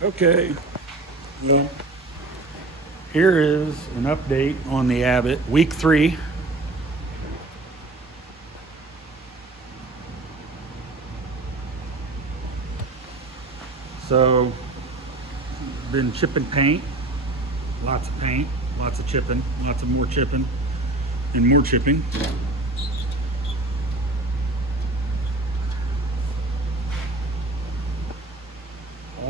Okay, well, here is an update on the Abbot, week 3. So, been chipping paint, lots of paint, lots of chipping, lots of more chipping, and more chipping.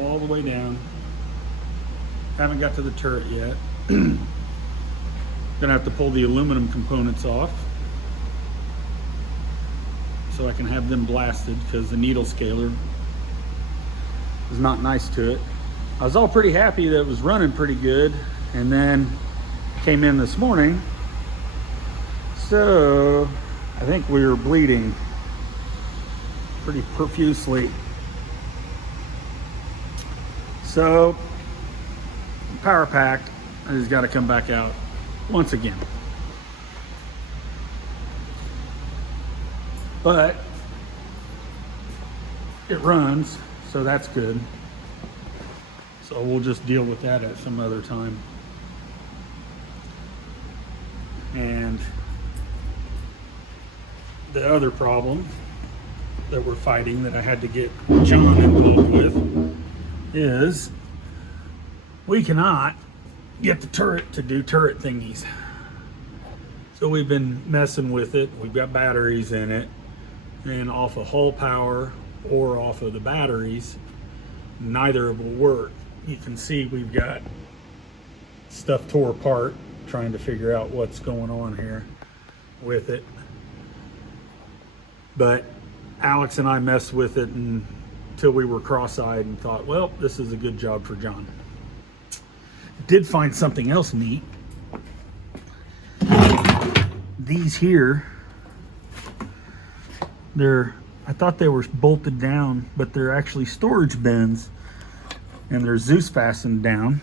All the way down. Haven't got to the turret yet. Gonna have to pull the aluminum components off so I can have them blasted, because the needle scaler is not nice to it. I was all pretty happy that it was running pretty good, and then came in this morning, so I think we were bleeding pretty profusely. So power pack has got to come back out once again. But it runs, so that's good. So we'll just deal with that at some other time. And the other problem that we're fighting, that I had to get John involved with, is we cannot get the turret to do turret thingies. So we've been messing with it. We've got batteries in it, and off of hull power or off of the batteries, neither will work. You can see we've got stuff tore apart trying to figure out what's going on here with it. But Alex and I messed with it until we were cross-eyed and thought, well, this is a good job for John. Did find something else neat. These here, I thought they were bolted down, but they're actually storage bins, and they're Zeus fastened down.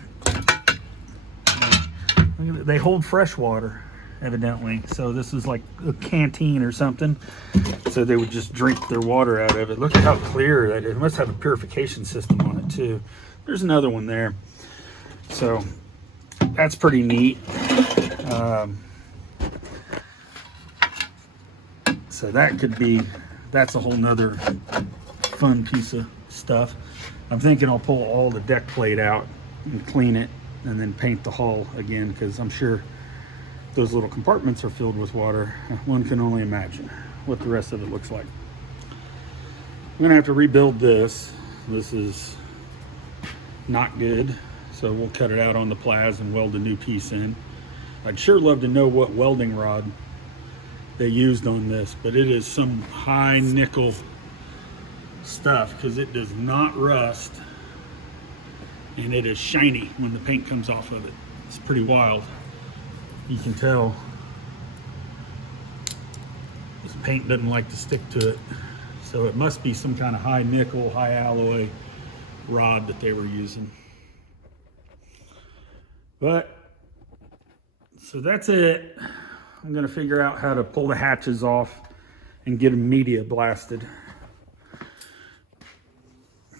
They hold fresh water, evidently. So this is like a canteen or something. So they would just drink their water out of it. Look at how clear that is. It must have a purification system on it too. There's another one there. So that's pretty neat. So that's a whole nother fun piece of stuff. I'm thinking I'll pull all the deck plate out and clean it and then paint the hull again, because I'm sure those little compartments are filled with water. One can only imagine what the rest of it looks like. I'm gonna have to rebuild this. This is not good. So we'll cut it out on the plas and weld a new piece in. I'd sure love to know what welding rod they used on this, but it is some high nickel stuff, because it does not rust, and it is shiny when the paint comes off of it. It's pretty wild. You can tell this paint doesn't like to stick to it. So it must be some kind of high nickel, high alloy rod that they were using. But, so that's it. I'm gonna figure out how to pull the hatches off and get them media blasted.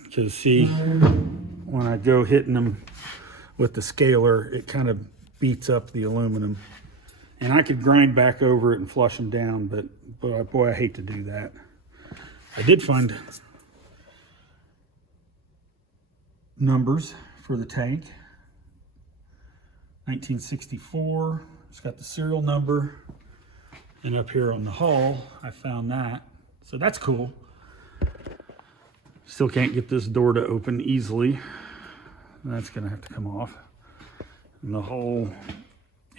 Because see, when I go hitting them with the scaler, it kind of beats up the aluminum. And I could grind back over it and flush them down, but boy, I hate to do that. I did find numbers for the tank. 1964, it's got the serial number, and up here on the hull, I found that. So that's cool. Still can't get this door to open easily. That's gonna have to come off. And the whole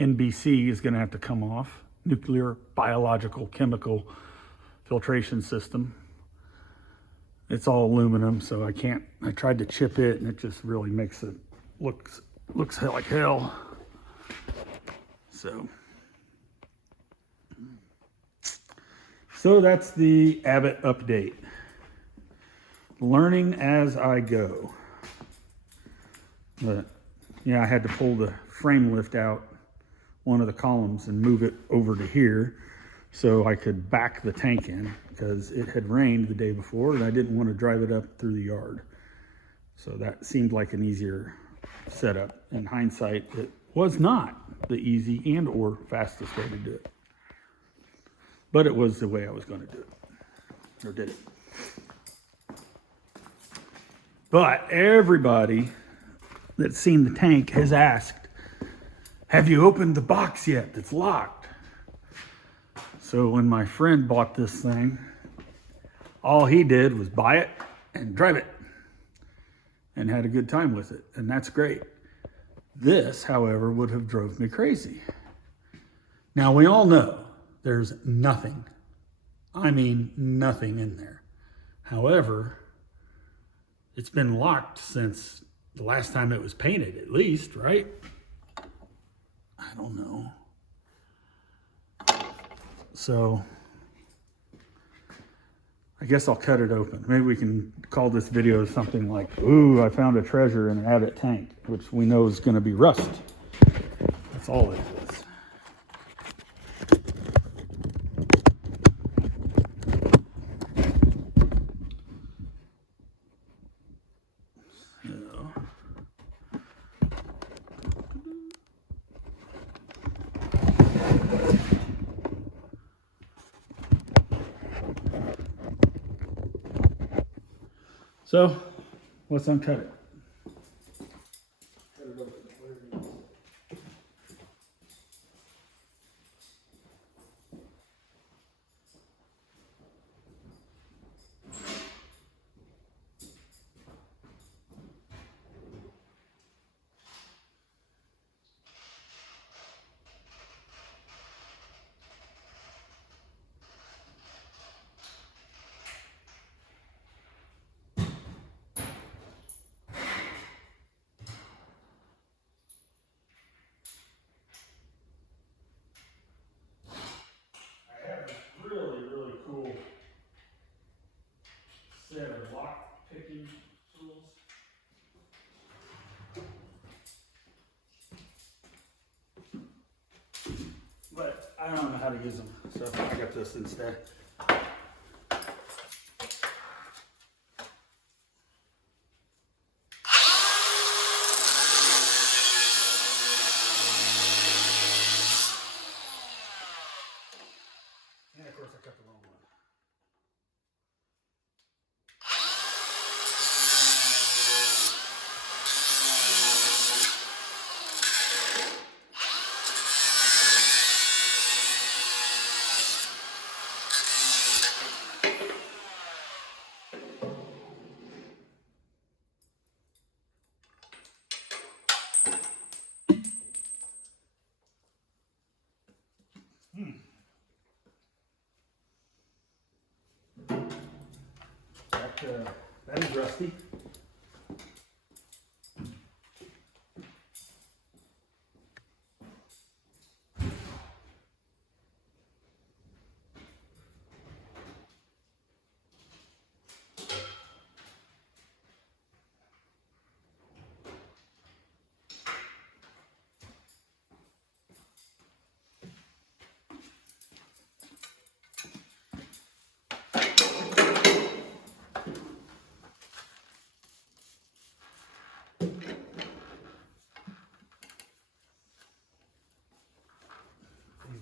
NBC is gonna have to come off. Nuclear, biological, chemical filtration system. It's all aluminum, so I tried to chip it, and it just really makes it looks like hell. So that's the Abbot update. Learning as I go. But yeah, I had to pull the frame lift out one of the columns and move it over to here so I could back the tank in, because it had rained the day before and I didn't want to drive it up through the yard. So that seemed like an easier setup. In hindsight, it was not the easy and or fastest way to do it. But it was the way I was going to do it, or did it. But everybody that's seen the tank has asked, have you opened the box yet that's locked? So when my friend bought this thing, all he did was buy it and drive it and had a good time with it. And that's great. This, however, would have drove me crazy. Now we all know there's nothing. I mean, nothing in there. However, it's been locked since the last time it was painted, at least, right? I don't know. So I guess I'll cut it open. Maybe we can call this video something like, ooh, I found a treasure in an Abbot tank, which we know is going to be rust. That's all it is. So let's uncut it. Cut it open. Whatever it is. Really cool set of lock picking tools. But I don't know how to use them, so I got this instead. And of course I cut the wrong one. That is rusty.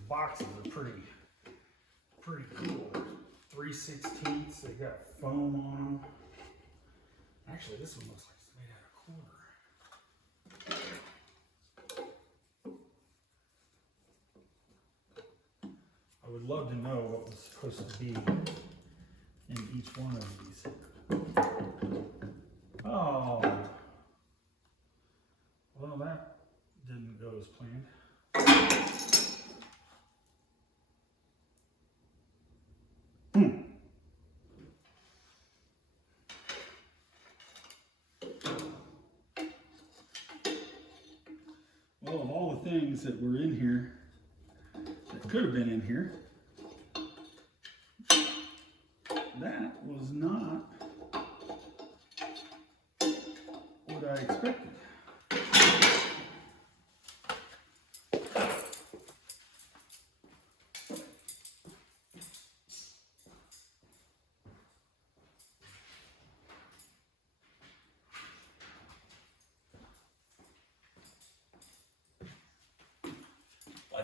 Boxes are pretty cool. 3/16. They got foam on them. Actually, this one looks like it's made out of quarter. I would love to know what was supposed to be in each one of these. Oh, well, that didn't go as planned. Well, of all the things that were in here, that could have been in here, that was not what I expected.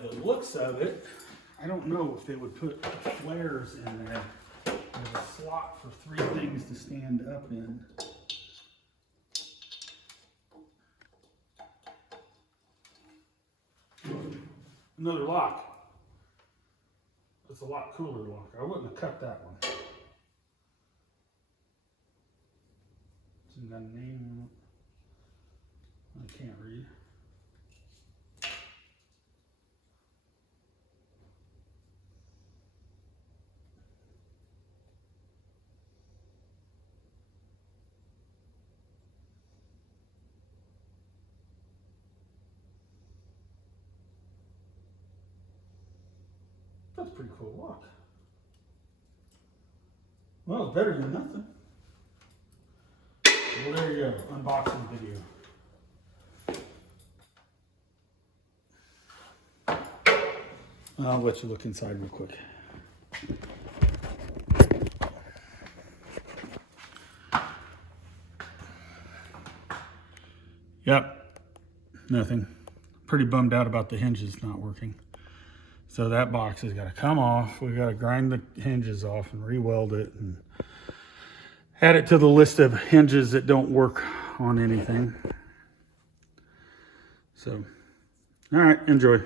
the looks of it, I don't know if they would put flares in there. There's a slot for 3 things to stand up in. Another lock. It's a lot cooler lock. I wouldn't have cut that one. It's got a name on it. I can't read. That's a pretty cool lock. Well, it's better than nothing. Well, there you go, unboxing video. I'll let you look inside real quick. Yep, nothing. Pretty bummed out about the hinges not working. So that box has got to come off. We've got to grind the hinges off and re-weld it and add it to the list of hinges that don't work on anything. So, all right, enjoy.